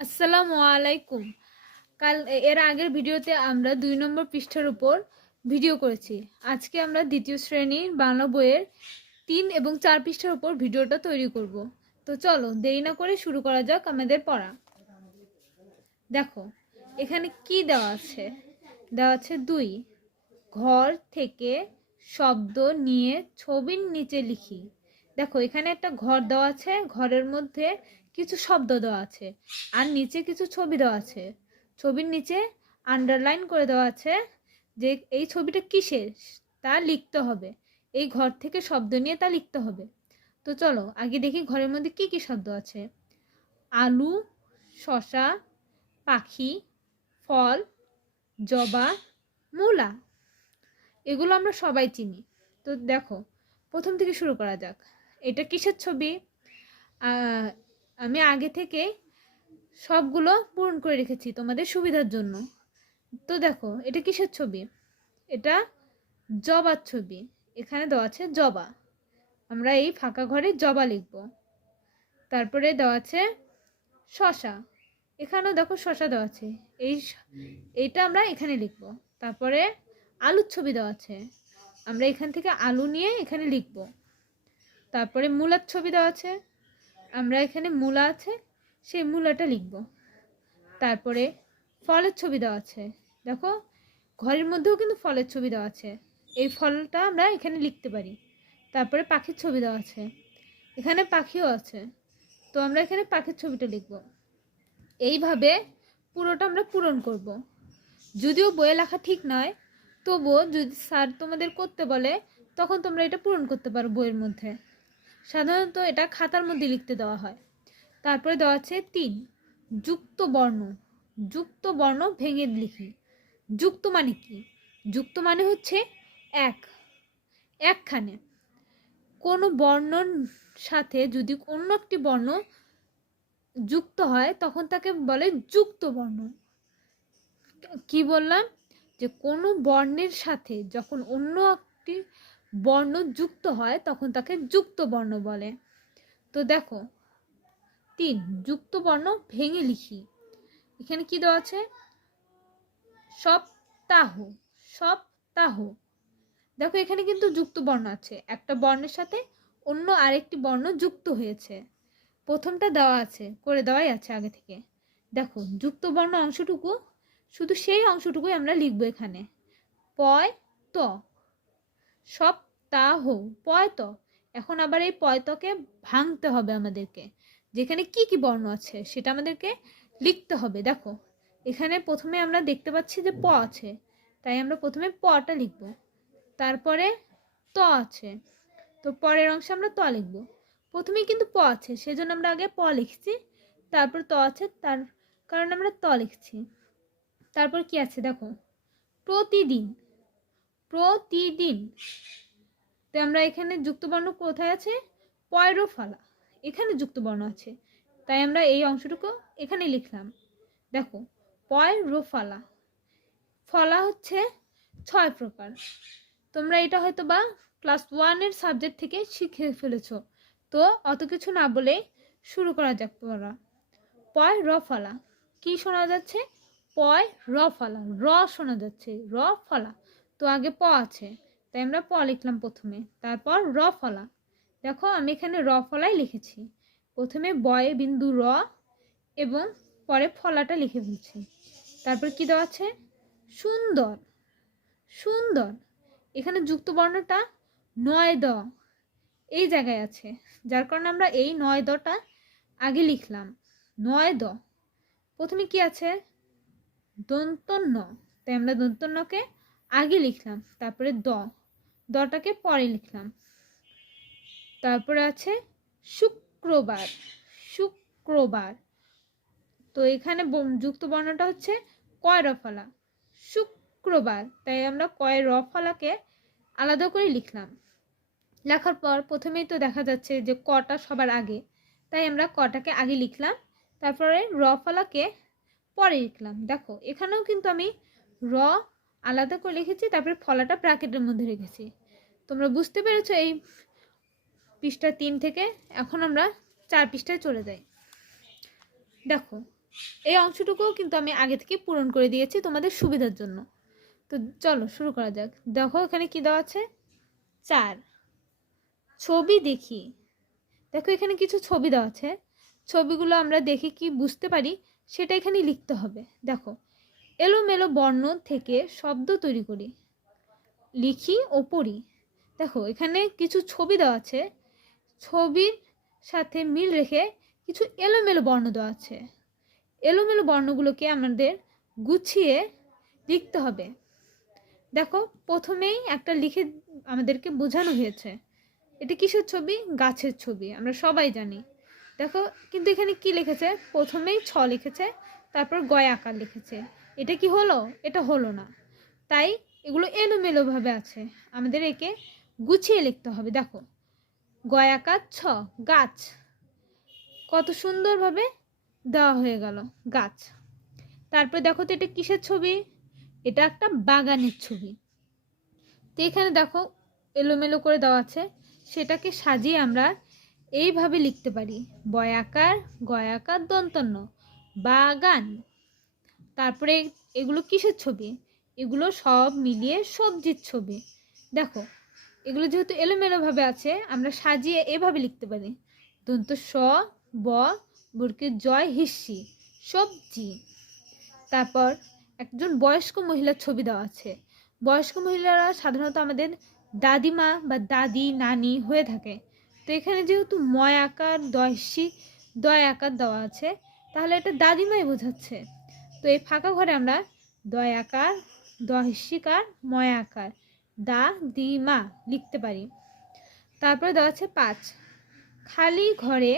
আসসালামু আলাইকুম। এর আগের ভিডিওতে আমরা ২ নম্বর পৃষ্ঠার উপর ভিডিও করেছি। আজকে আমরা দ্বিতীয় শ্রেণীর বাংলা বইয়ের ৩ এবং ৪ পৃষ্ঠার উপর ভিডিওটা তৈরি করব। তো চলো দেরি না করে শুরু করা যাক আমাদের পড়া। দেখো এখানে কি দেওয়া আছে? দেওয়া আছে ২। ঘর থেকে শব্দ নিয়ে ছবির নিচে লিখি। দেখো এখানে একটা ঘর দেওয়া আছে, ঘরের মধ্যে কিছু শব্দ দেওয়া আছে আর নিচে কিছু ছবি দেওয়া আছে। ছবির নিচে আন্ডারলাইন করে দেওয়া আছে যে এই ছবিটা কিসের তা লিখতে হবে। এই ঘর থেকে শব্দ নিয়ে তা লিখতে হবে। তো চলো আগে দেখি ঘরের মধ্যে কি কি শব্দ আছে। আলু, শসা, পাখি, ফল, জবা, মূলা। এগুলো আমরা সবাই চিনি। তো দেখো প্রথম থেকে শুরু করা যাক। এটা কিসের ছবি? আমি আগে থেকে সবগুলো পূরণ করে রেখেছি তোমাদের সুবিধার জন্য। তো দেখো এটা কিসের ছবি? এটা জবার ছবি। এখানে দেওয়া আছে জবা। আমরা এই ফাঁকা ঘরে জবা লিখব। তারপরে দেওয়া আছে শসা। এখানেও দেখো শসা দেওয়া আছে। এইটা আমরা এখানে লিখব। তারপরে আলুর ছবি দেওয়া আছে, আমরা এখান থেকে আলু নিয়ে এখানে লিখব। তারপরে মূলার ছবি দেওয়া আছে, আমরা এখানে মূলা আছে সেই মূলাটা লিখব। তারপরে ফলের ছবি দেওয়া আছে, দেখো ঘরের মধ্যেও কিন্তু ফলের ছবি দেওয়া আছে, এই ফলটা আমরা এখানে লিখতে পারি। তারপরে পাখির ছবি দেওয়া আছে, এখানে পাখিও আছে, তো আমরা এখানে পাখির ছবিটা লিখব। এইভাবে পুরোটা আমরা পূরণ করব। যদিও বইয়ে লেখা ঠিক নয়, তবুও যদি স্যার তোমাদের করতে বলে তখন তোমরা এটা পূরণ করতে পারো বইয়ের মধ্যে। সাধারণত এটা খাতার মধ্যে লিখতে দেওয়া হয়। তারপরে দেওয়া আছে ৩ যুক্ত বর্ণ। যুক্ত বর্ণ ভেঙে লিখি। যুক্ত মানে কি? যুক্ত মানে হচ্ছে একখানে কোনো বর্ণর সাথে যদি অন্য একটি বর্ণ যুক্ত হয় তখন তাকে বলে যুক্ত বর্ণ। কি বললাম? যে কোনো বর্ণের সাথে যখন অন্য একটি বর্ণ যুক্ত হয় তখন তাকে যুক্ত বর্ণ বলে। তো দেখো ৩ যুক্ত বর্ণ ভেঙে লিখি। এখানে কি দেওয়া আছে? সপ্তাহ। সপ্তাহ। দেখো এখানে কিন্তু যুক্ত বর্ণ আছে, একটা বর্ণের সাথে অন্য আরেকটি বর্ণ যুক্ত হয়েছে। প্রথমটা দেওয়া আছে, করে দেওয়াই আছে আগে থেকে। দেখো যুক্ত বর্ণ অংশটুকু, শুধু সেই অংশটুকুই আমরা লিখবো এখানে। পয় ত, সপ্তাহ, পয় ত। এখন আবার এই পয়তকে ভাঙতে হবে আমাদেরকে, যেখানে কি কি বর্ণ আছে সেটা আমাদেরকে লিখতে হবে। দেখো এখানে প্রথমে আমরা দেখতে পাচ্ছি যে প আছে, তাই আমরা প্রথমে পটা লিখব। তারপরে ত আছে, তো পরের অংশে আমরা ত লিখব। প্রথমেই কিন্তু প আছে, সেজন্য আমরা আগে প লিখছি, তারপর ত আছে তার কারণে আমরা ত লিখছি। তারপর কি আছে দেখো, প্রতিদিন। প্রতিদিন। তো আমরা এখানে যুক্তবর্ণ কোথায় আছে? পয়রো ফালা, এখানে যুক্তবর্ণ আছে, তাই আমরা এই অংশটুকু এখানে লিখলাম। দেখো পয়রো ফালা। ফলা হচ্ছে ৬ প্রকার। তোমরা এটা হয়তো বা ক্লাস 1-এর সাবজেক্ট থেকে শিখে ফেলেছো। তো অত কিছু না বলে শুরু করা যাক পড়া। পয় র ফালা। কি শোনা যাচ্ছে? পয় র ফালা, র শোনা যাচ্ছে, র ফালা। তো আগে প আছে, তাই আমরা প লিখলাম প্রথমে, তারপর র ফলা। দেখো আমি এখানে র ফলাই লিখেছি। প্রথমে বয়ে বিন্দু র এবং পরে ফলাটা লিখে ফেলছি। তারপর কি দেওয়া আছে? সুন্দর। সুন্দর। এখানে যুক্ত বর্ণটা ৯ দ এই জায়গায় আছে, যার কারণে আমরা এই ৯ দটা আগে লিখলাম। ৯ দ। প্রথমে কি আছে? দন্ত ন, তাই আমরা দন্ত নকে আগে লিখলাম, তারপরে দ, দটাকে পরে লিখলাম। তারপরে আছে শুক্রবার। শুক্রবার। তো এখানে যুক্ত বর্ণটা হচ্ছে কয় রফলা, শুক্রবার, তাই আমরা কয় রফলাকে আলাদা করে লিখলাম। লেখার পর প্রথমেই তো দেখা যাচ্ছে যে কটা সবার আগে, তাই আমরা কটাকে আগে লিখলাম, তারপরে রফলাকে পরে লিখলাম। দেখো এখানেও কিন্তু আমি র আলাদা করে লিখেছি, তারপরে ফলাটা ব্র্যাকেটের মধ্যে রেখেছি। তোমরা বুঝতে পেরেছো এই পৃষ্ঠা ৩ থেকে। এখন আমরা ৪ পৃষ্ঠায় চলে যাই। দেখো এই অংশটুকুও কিন্তু আমি আগে থেকে পূরণ করে দিয়েছি তোমাদের সুবিধার জন্য। তো চলো শুরু করা যাক। দেখো এখানে কি দেওয়া আছে, 4 ছবি দেখি। দেখো এখানে কিছু ছবি দেওয়া আছে, ছবিগুলো আমরা দেখে কি বুঝতে পারি সেটা এখানে লিখতে হবে। দেখো এলোমেলো বর্ণ থেকে শব্দ তৈরি করি, লিখি ও পড়ি। দেখো এখানে কিছু ছবি দেওয়া আছে, ছবির সাথে মিল রেখে কিছু এলোমেলো বর্ণ দেওয়া আছে। এলোমেলো বর্ণগুলোকে আমাদের গুছিয়ে লিখতে হবে। দেখো প্রথমেই একটা লিখে আমাদেরকে বোঝানো হয়েছে, এটা কিসের ছবি, গাছের ছবি, আমরা সবাই জানি। দেখো কিন্তু এখানে কি লিখেছে, প্রথমেই ছ লিখেছে, তারপর গয় আকার লিখেছে। এটা কি হলো, এটা হলো না। তাই এগুলো এলোমেলোভাবে আছে, আমাদের একে গুছিয়ে লিখতে হবে। দেখো গয় আকার ছ, গাছ, কত সুন্দরভাবে দেওয়া হয়ে গেল, গাছ। তারপর দেখো তো এটা কিসের ছবি, এটা একটা বাগানের ছবি। তো এখানে দেখো এলোমেলো করে দেওয়া আছে, সেটাকে সাজিয়ে আমরা এইভাবে লিখতে পারি, বয়াকার গয়াকার দন্তন্য বাগান। তারপরে এগুলো কিসের ছবি, এগুলো সব মিলিয়ে সবজির ছবি। দেখো এগুলো যেহেতু এলোমেলোভাবে আছে, আমরা সাজিয়ে এভাবে লিখতে পারি, দন্ত স ব বর্গের জয় হিস্সি সবজি। তারপর একজন বয়স্ক মহিলার ছবি দেওয়া আছে। বয়স্ক মহিলারা সাধারণত আমাদের দাদিমা বা দাদি নানি হয়ে থাকে। তো এখানে যেহেতু ময় আকার দয়সী দয় আকার দেওয়া আছে, তাহলে এটা দাদিমাই বোঝাচ্ছে। তো এই ফাঁকা ঘরে আমরা দয় আকার দয়সিকার ময় আকার দা দি মা লিখতে পারি। তারপরে দেওয়া আছে 5 খালি ঘরে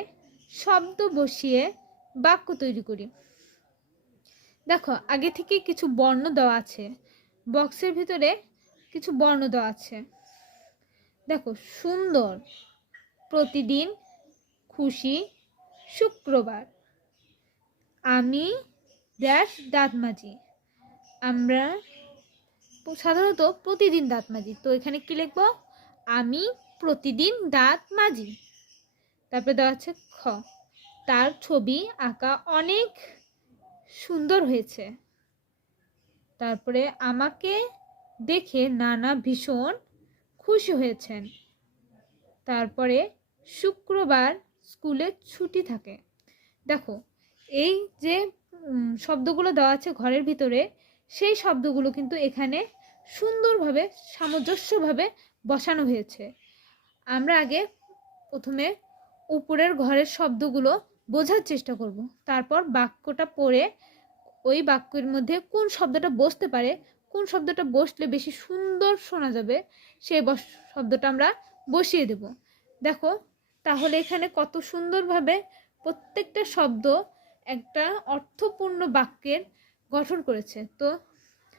শব্দ বসিয়ে বাক্য তৈরি করি। দেখো আগে থেকে কিছু বর্ণ দেওয়া আছে, বক্সের ভিতরে কিছু বর্ণ দেওয়া আছে। দেখো সুন্দর, প্রতিদিন, খুশি, শুক্রবার, আমি ড্যাশ দাঁত মাজি। আমরা সাধারণত প্রতিদিন দাঁত মাজি, তো এখানে কি লিখবো, আমি প্রতিদিন দাঁত মাজি। তারপরে দেওয়া আছে খ তার ছবি আঁকা অনেক সুন্দর হয়েছে। তারপরে আমাকে দেখে নানা ভীষণ খুশি হয়েছেন। তারপরে শুক্রবার স্কুলে ছুটি থাকে। দেখো এই যে শব্দগুলো দেওয়া আছে ঘরের ভিতরে, সেই শব্দগুলো কিন্তু এখানে সুন্দরভাবে সামঞ্জস্যভাবে বসানো হয়েছে। আমরা আগে প্রথমে উপরের ঘরের শব্দগুলো বোঝার চেষ্টা করব, তারপর বাক্যটা পড়ে ওই বাক্যের মধ্যে কোন শব্দটা বসতে পারে, কোন শব্দটা বসলে বেশি সুন্দর শোনা যাবে, সেই শব্দটা আমরা বসিয়ে দেব। দেখো তাহলে এখানে কত সুন্দরভাবে প্রত্যেকটা শব্দ একটা অর্থপূর্ণ বাক্যের গঠন করেছে। তো